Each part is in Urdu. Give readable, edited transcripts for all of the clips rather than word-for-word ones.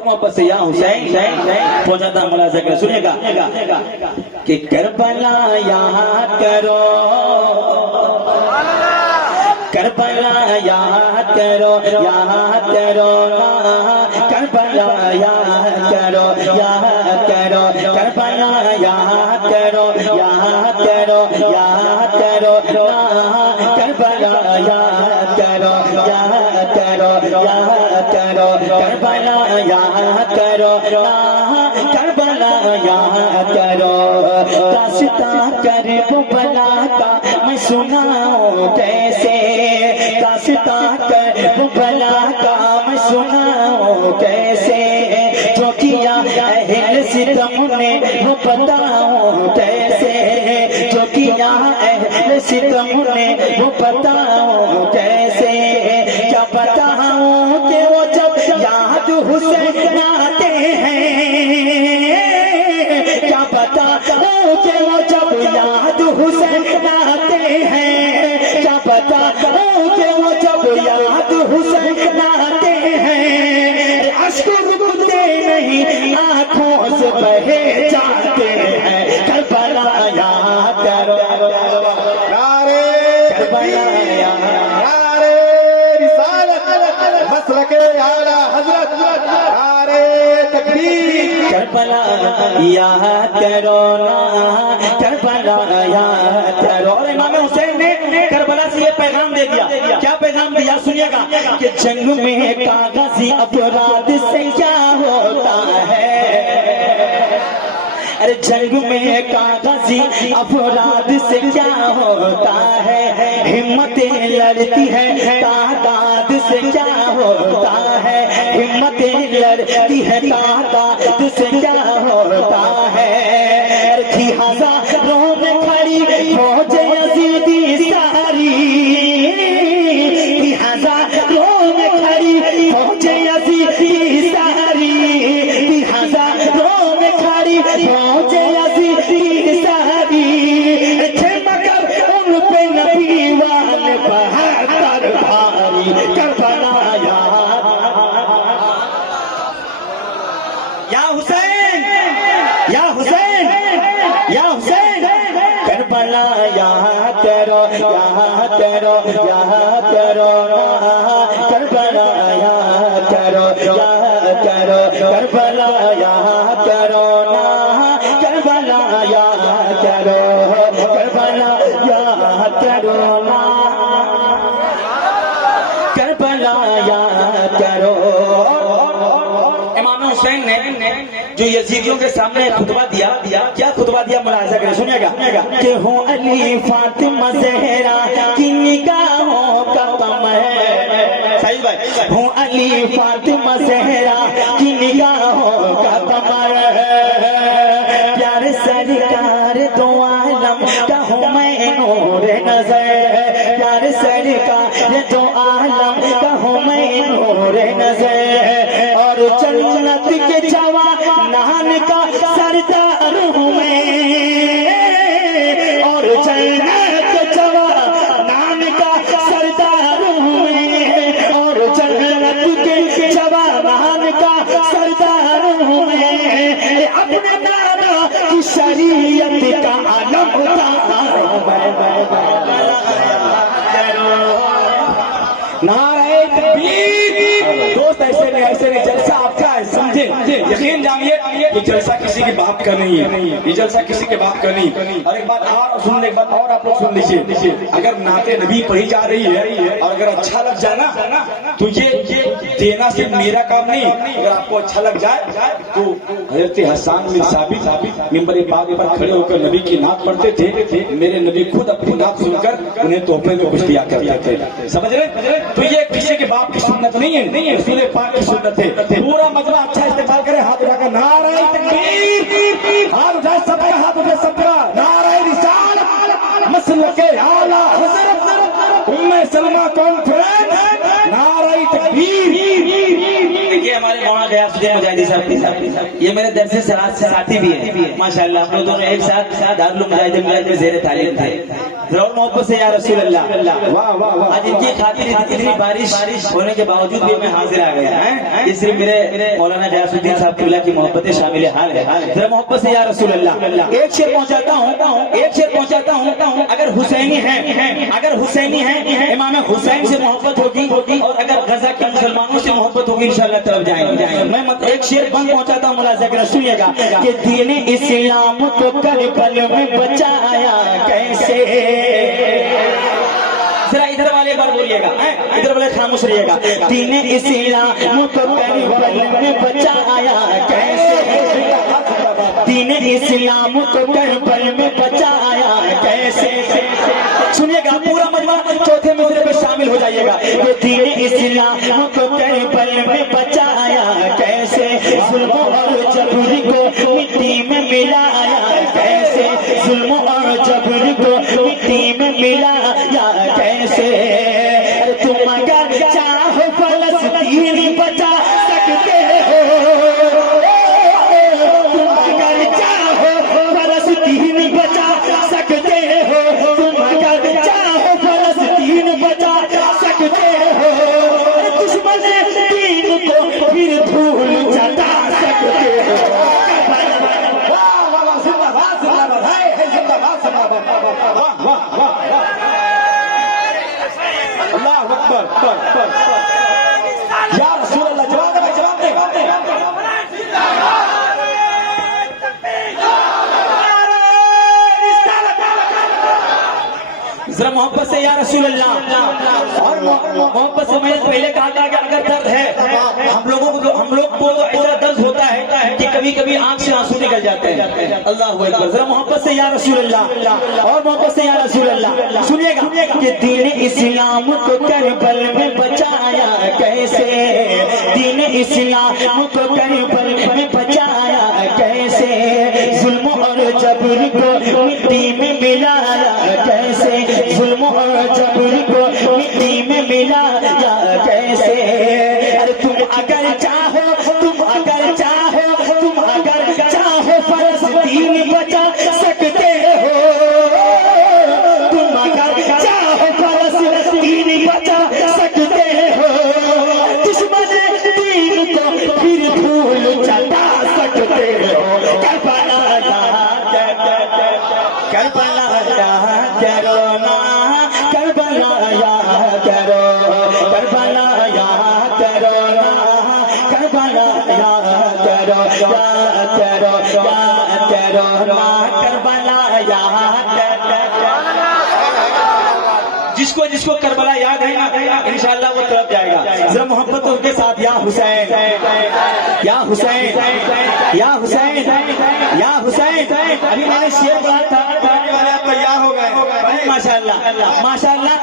اور محبت سے یا حسین پہنچا تھا ملازہ کر سنیے گا کہ کربلا یاد کرو کربلا یاد کرو کربلا یاد کرو کربلا یاد کرو کربلا یاد کرو کربلا یاد کرو کربلا یاد کرو داستان کربلا کا میں سناؤں کیسے داستان کربلا کا میں سناؤں کیسے جو کیا اہل ستم نے وہ بتاؤں کیسے جو کیا اہل ستم نے وہ بتاؤں کیسے کیا بتاؤں کہ وہ جب یاد حسین آتے ہیں کیا بتاؤں کہ وہ جب یاد حسین آتے ہیں کیا بتاؤں کہ وہ جب یاد حسین آتے ہیں اشک رکتے نہیں آنکھوں سے بہے جاتے ہیں کربلا یاد کرو کربلا یاد مسلک اعلی حضرت نعرہ تکبیر کربلا یاد کرو نا کربلا یاد کرو اور امام حسین نے کربلا سے یہ پیغام دے دیا کیا پیغام دیا سنیے گا کہ جنگ میں کاغذی اپرادھ سے کیا ہوتا ہے ارے جنگ میں کاغذی افراد سے کیا ہوتا ہے ہمتیں لڑتی ہے تعداد سے کیا ہوتا ہے ہمتیں لڑتی ہے تعداد سے کیا ہوتا ہے تھی ہزاروں میں کھڑی فوج یزیدی ساری تھی ہزاروں میں کھڑی فوج یزیدی ساری تھی ہزاروں میں کھڑی فوج یزیدی ساری تھے مگر ان پہ نبی والے بہتر بھاری کربلا یاد یا حسین یا حسین یا حسین کربلا یاد کرو کربلا یاد کرو کربلا یاد کرو کربلا یاد کرو کربلا یاد کرو کربلا یاد کرو امام حسین نے جو یزیدیوں کے سامنے خطبہ دیا کیا خطبہ دیا ملاحظہ کریں سنیے گا کہ ہوں علی فاطمہ زہرا کی نگاہوں کا قمر صحیح بھائی ہوں علی فاطمہ زہرا کی نگاہوں کا قمر پیارے سرکار دو عالم کا ہوں میں نور نظر پیارے سرکار دو عالم کا ہوں میں نور نظر اور جنت کے جوانان کا سردار ہوں میں اور جنت کے جوانان کا سردار ہوں میں اور جنت کے جوانان کا سردار ہوں میں اپنے نانا کی شریعت کا علم اتاروں نعرہ تکبیر دوست ایسے نہیں جلسہ آپ کا ہے سمجھے یقین جانیے یہ جلسہ کسی کی باپ کا نہیں ہے یہ جلسہ کسی کے باپ کا نہیں اور ایک بات اور سن لے ایک بات اور آپ لوگ سن لیجیے اگر نعت نبی پڑھی جا رہی ہے اور اگر اچھا لگ جائے نا تو یہ دینا صرف میرا کام نہیں اگر آپ کو اچھا لگ جائے تو حضرت حسان بن ثابت ممبر پاک پر کھڑے ہو کر نبی کی نعت پڑھتے تھے میرے نبی خود اپنی نعت سن کر انہیں تحفے میں کچھ دیا کرتے تھے سمجھ رہے تو یہ کسی کے باپ کی سنت نہیں ہے رسول پاک کی سنت ہے پورا مجمع اچھا استعمال کرے ہاتھ اٹھا کر نعرہ تکبیر ہاتھ اٹھائے سب کا ہاتھ اٹھائے سب کا نعرہ رسالت مسلک اعلی حضرت ام سلمہ کانفرنس نعرہ تکبیر دیکھیے ہمارے مولانا غیاث الدین مجاہدی صاحب یہ میرے درس سے ساتھی بھی ہیں ماشاءاللہ ہم لوگ دونوں ایک ساتھ دارالعلوم مجاہدین میں زیر تعلیم تھے ذرا اور محبت سے یا رسول اللہ. واہ واہ واہ. آج ان کی خاطر اتنی بارش ہونے کے باوجود بھی میں حاضر آ گیا ہے. یہ صرف میرے مولانا غیاث الدین صاحب قبلہ کی محبت شامل حال ہے. ذرا محبت سے یا رسول اللہ. ایک شعر پہنچاتا ہوں. اگر حسینی ہیں امام حسین سے محبت ہوگی اور اگر غزہ کے مسلمانوں سے محبت ہوگی انشاءاللہ طرف جائیں گے. میں ایک شعر بند پہنچاتا ہوں, ملاحظہ کرنا, سنیے گا کہ دین اسلام کو کربلا میں بچایا کیسے. ذرا ادھر والے بار بولیے گا, ادھر والے خاموش رہیے گا. دین اسلام کو کربلا میں بچایا کیسے, دین اسلام کو کربلا میں بچایا کیسے. سنیے گا پورا مجمع چوتھے مصرے پہ شامل ہو جائیے گا. یہ دین اسلام کو کربلا میں بچایا کیسے, ظلم اور جبر کو مٹی میں ملایا کیسے, ظلم اور جبر کو مٹی میں ملایا کیسے. تم اگر چاہو فلسطین بچا سکتے ہو, تم اگر چاہو فلسطین بچا سکتے ہو, تم اگر چاہو فلسطین بچا سکتے ہو, دشمن دین کو پھر دھول چٹا سکتے ہو. واہ واہ واہ. زندہ باد زندہ باد. ہے زندہ باد زندہ باد. واہ واہ واہ. اللہ اکبر. یا رسول اللہ. جواب دے بھائی, جواب دے. ذرا محبت سے یا رسول اللہ. اور محبت سے میں نے پہلے کہا تھا کہ اگر درد ہے ہم لوگ کو تو ایسا درد ہوتا ہے کہ کبھی کبھی آنکھ سے آنسو نکل جاتے ہیں. اللہ اکبر. ذرا محبت سے یا رسول اللہ, اور محبت سے یا رسول اللہ. سنیے گا کہ دین اسلام کو کربلا میں بچایا کیسے, دین اسلام کو کربلا میں بچایا کیسے, ظلم اور جبر کو مٹی میں ملایا کیسے, ظلم اور جبر کو مٹی میں ملایا کیسے. ارے تم اگر چاہو فلسطین بچا سکتے ہو, تم اگر چاہو فلسطین بچا سکتے ہو, دشمن دین کو پھر دھول چٹا سکتے ہو. کربلا یاد کرو نا, کربلا یاد کرو, کربلا یاد کرو نا, کربلا یاد کرو, یاد کرو, یاد کرو نا, کربلا یاد کرو. جس کو کربلا یاد ہے نا انشاءاللہ وہ طرف جائے گا. ذرا محبت ان کے ساتھ یا حسین, یا حسین, یا حسین, یا حسین. ابھی میں نے شعر پڑھا تھا, تیار ہو گئے. ماشاءاللہ ماشاءاللہ.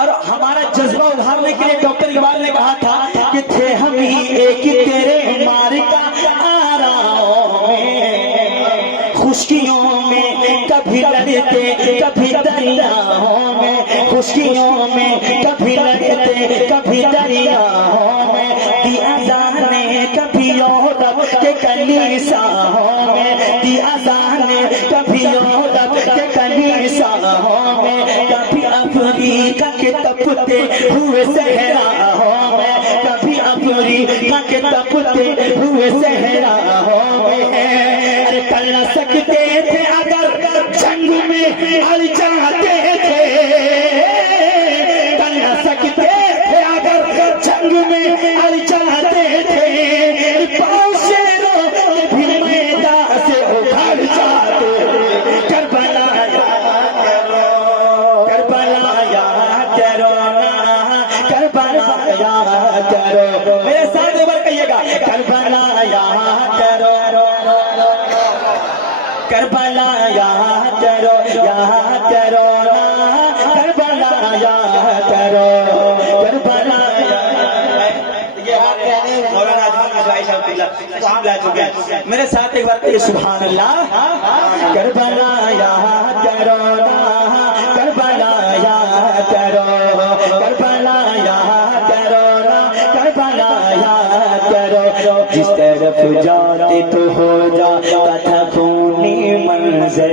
اور ہمارا جذبہ ابھارنے کے لیے ڈاکٹر اقبال نے کہا تھا کہ تھے ہم ہی ایک تیرے مارکا آراؤں میں, خشکیوں میں کبھی لڑتے کبھی دریاؤں میں, خشکیوں میں کبھی لڑتے کبھی دریاؤں میں, دیا جانے کبھی یورپ کے کلیساؤں میں, دیا جانے کبھی یورپ کے کلیساؤں میں, کبھی افریقہ کے تپتے ہوئے صحراؤں میں, کبھی افریقہ کے تپتے ہوئے صحراؤں میں. ارے کر نہ سکتے تھے اگر جنگ میں ہل جاتے تھے, کر نہ سکتے تھے اگر جنگ میں ہل جاتے تھے, پاؤں شیروں کے بھی میدان سے اکھڑ جاتے تھے. کربلا یاد کرو, کربلا یاد کرو نا, کربلا یاد کرو. میرے ساتھ ایک بار کہیے گا, کربلا یاد کرو, کربلا یاد کرو, یاد کرو نا, کربلا یاد کرو, کربلا میرے ساتھ ایک بار کہیے سبحان اللہ. کربلا یاد کرو نا, کربلا یاد کرو, کربلا یاد کرو نا, کربلا یاد کرو. جس طرف جاتے تو ہو جاتا تھا خونی منظر,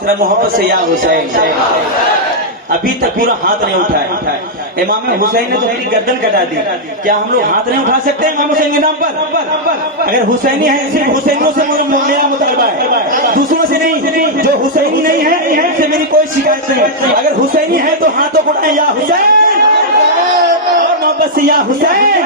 ذرا محبت سے یا حسین. ابھی تک پورا ہاتھ نہیں اٹھائے. امام حسین نے تو میری گردن کٹا دی. کیا ہم لوگ ہاتھ نہیں اٹھا سکتے امام حسین کے نام پر؟ اگر حسینی ہے صرف حسینیوں سے میرا مطالبہ ہے, دوسروں سے نہیں. جو حسینی نہیں ہے ان سے میری کوئی شکایت نہیں. اگر حسینی ہے تو ہاتھوں کو اٹھائیں یا حسین, اور محبت سے یا حسین.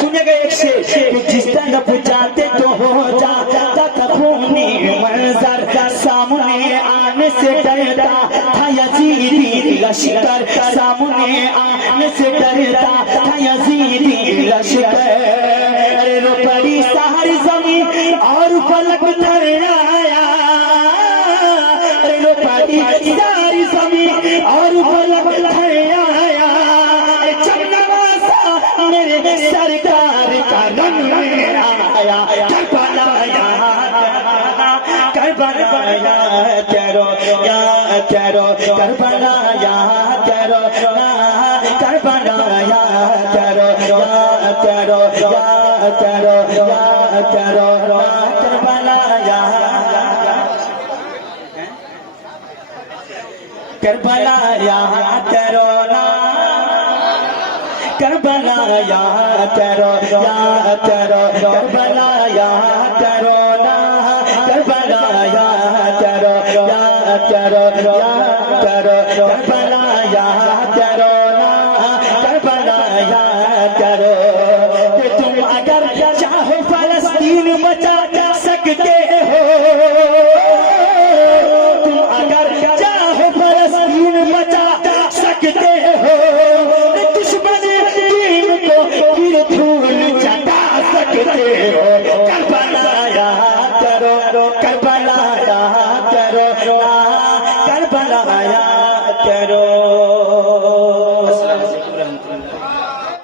سنیے گا ایک شعر, جس طرف جاتے تو ہو جاتا تھا خونی منظر, سامنے آنے سے ڈرتا تھا یزیدی لشکر, سامنے آنے سے ڈرتا تھا یزیدی لشکر. ارے رو پڑی ساری زمین اور فلک تھر آیا, ارے رو پڑی ساری زمین اور فلک تھر آیا. میرے سرکار کا رنگ آیا, کربلا یا تیرو یا تیرو, کربلا یا تیرو, کربلا یا تیرو یا تیرو یا تیرو یا تیرو, کربلا یا کربلا یا تیرو نا, کربلا یا تیرو یا تیرو, کربلا یا تیرو نا, کربلا یا تیرو یا تیرو یا تیرو, کربلا یا تیرو